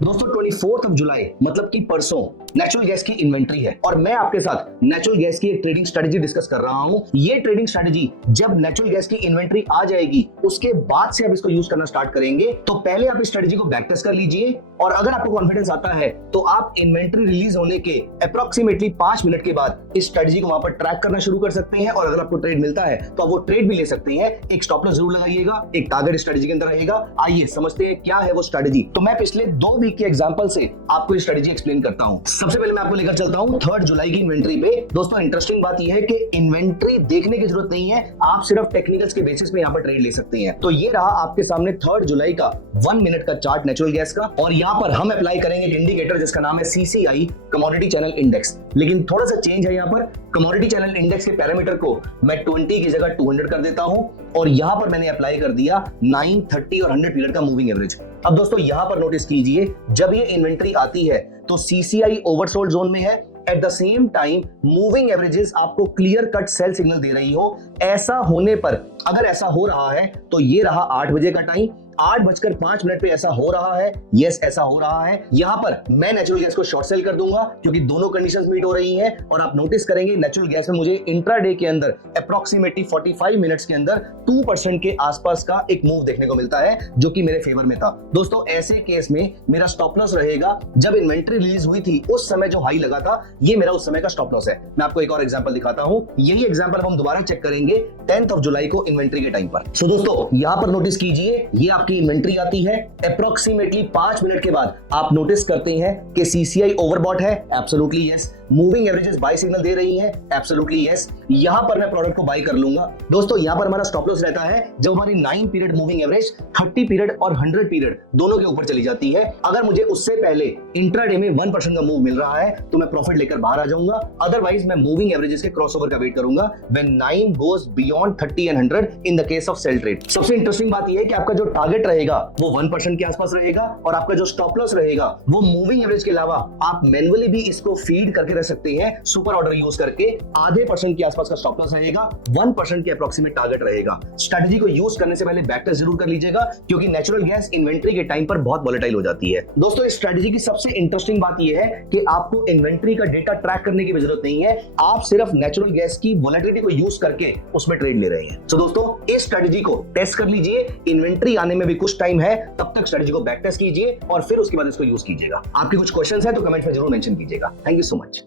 दोस्तों 24 जुलाई मतलब कि परसों नेचुरल गैस की इन्वेंट्री है और मैं आपके साथ नेचुरल गैस की एक ट्रेडिंग स्ट्रेटजी डिस्कस कर रहा हूं। ये ट्रेडिंग स्ट्रेटजी जब नेचुरल गैस की इन्वेंट्री आ जाएगी उसके बाद से आप इसको यूज करना स्टार्ट करेंगे। तो पहले आप इस स्ट्रेटजी को बैक टेस्ट कर लीजिए और अगर आपको कॉन्फिडेंस आता है तो आप इन्वेंट्री रिलीज होने के अप्रोक्सीमेटली 5 मिनट के बाद इस स्ट्रेटजी को वहां पर ट्रैक करना शुरू कर सकते हैं और अगर आपको ट्रेड मिलता है तो आप वो ट्रेड भी ले सकते हैं। एक स्टॉप लॉस जरूर लगाइएगा, एक टारगेट स्ट्रेटजी के अंदर रहेगा। आइए समझते हैं क्या है वो स्ट्रेटजी। तो मैं पिछले 2 वीक के एग्जांपल से आपको ये स्ट्रेटजी एक्सप्लेन करता हूं। सबसे पहले मैं आपको लेकर चलता हूं 3 जुलाई की इन्वेंट्री पे। दोस्तों इंटरेस्टिंग बात यह है कि इन्वेंट्री देखने की जरूरत नहीं है, आप सिर्फ टेक्निकल्स के बेसिस पे यहां पर ट्रेड ले सकते हैं। तो ये रहा आपके सामने 3 जुलाई का 1 मिनट का चार्ट नेचुरल गैस का और यहां पर हम अप्लाई करेंगे एक इंडिकेटर जिसका नाम है CCI कमोडिटी चैनल इंडेक्स। लेकिन थोड़ा सा चेंज है, यहां पर कमोडिटी चैनल इंडेक्स के पैरामीटर को मैं 20 की जगह 200 कर देता हूं और यहां पर मैंने अप्लाई कर दिया 9, 30 और 100 पीरियड का मूविंग एवरेज। अब दोस्तों यहां पर नोटिस कीजिए, जब ये इन्वेंट्री आती है तो CCI ओवरसोल्ड जोन में है। At the same time moving averages आपको क्लियर कट सेल सिग्नल दे रही हो। ऐसा होने पर अगर ऐसा हो रहा है तो ये रहा 8 बजे का टाइम, 8:05 पे ऐसा हो रहा है। यस ऐसा हो रहा है। यहां पर मैं नेचुरल गैस को शॉर्ट सेल कर दूंगा क्योंकि दोनों कंडीशंस मीट हो रही हैं और आप नोटिस करेंगे नेचुरल गैस में मुझे इंट्राडे के अंदर अप्रोक्सीमेटली 45 मिनट्स के अंदर 2% के आसपास का एक मूव देखने को मिलता है जो कि मेरे फेवर में था। दोस्तों ऐसे केस में मेरा स्टॉप लॉस रहेगा जब इन्वेंट्री रिलीज हुई थी उस समय जो हाई लगा था, ये मेरा उस समय का स्टॉप लॉस है। मैं आपको एक और एग्जांपल दिखाता हूं। यही एग्जांपल हम दोबारा चेक करेंगे 10 जुलाई को इन्वेंट्री के टाइम पर। सो दोस्तों यहां पर नोटिस कीजिए, ये आपकी इन्वेंट्री आती है अप्रोक्सीमेटली 5 मिनट के बाद आप नोटिस करते हैं कि CCI ओवरबॉट है। Absolutely yes. Moving averages buy signal दे रही हैं। Absolutely yes. यहां पर मैं प्रोडक्ट को बाय कर लूंगा। दोस्तों यहां पर हमारा स्टॉप लॉस रहता है जब हमारी 9 पीरियड मूविंग एवरेज 30 पीरियड और 100 पीरियड दोनों के ऊपर चली जाती है। अगर मुझे उससे पहले इंट्राडे में 1% का मूव मिल रहा है तो मैं प्रॉफिट लेकर बाहर आ जाऊंगा। अदरवाइज मैं मूविंग एवरेजेस के क्रॉसओवर का वेट करूंगा when 9 goes beyond 30 and 100 in the case of sell trade. सबसे इंटरेस्टिंग बात यह है कि आपका जो टारगेट रहेगा वो 1% के आसपास रहेगा और आपका जो स्टॉप लॉस रहेगा वो मूविंग एवरेज के अलावा आप मैन्युअली भी इसको फीड करके रख सकते हैं। सुपर ऑर्डर यूज करके आधे % के आसपास का स्टॉप लॉस रहेगा, 1% के अप्रोक्सीमेट टारगेट रहेगा। स्ट्रेटजी को यूज करने से पहले बैक टेस्ट जरूर कर लीजिएगा क्योंकि नेचुरल गैस इन्वेंट्री के टाइम पर बहुत वोलेटाइल हो जाती है। दोस्तों इस स्ट्रेटजी की सबसे इंटरेस्टिंग बात यह है कि आपको इन्वेंट्री का डेटा ट्रैक करने की जरूरत नहीं है, आप सिर्फ नेचुरल गैस की वोलेटिलिटी को यूज करके उसमें ट्रेड ले रहे हैं। तो दोस्तों इस स्ट्रेटजी को टेस्ट कर लीजिए। इन्वेंट्री आने में भी कुछ टाइम है, तब तक स्ट्रेटजी को बैक टेस्ट कीजिए और फिर उसके बाद इसको यूज कीजिएगा। आपके कुछ क्वेश्चंस हैं तो कमेंट में जरूर मेंशन कीजिएगा। Thank you so much.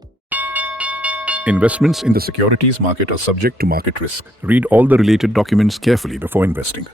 Investments in the securities market are subject to market risk. Read all the related documents carefully before investing.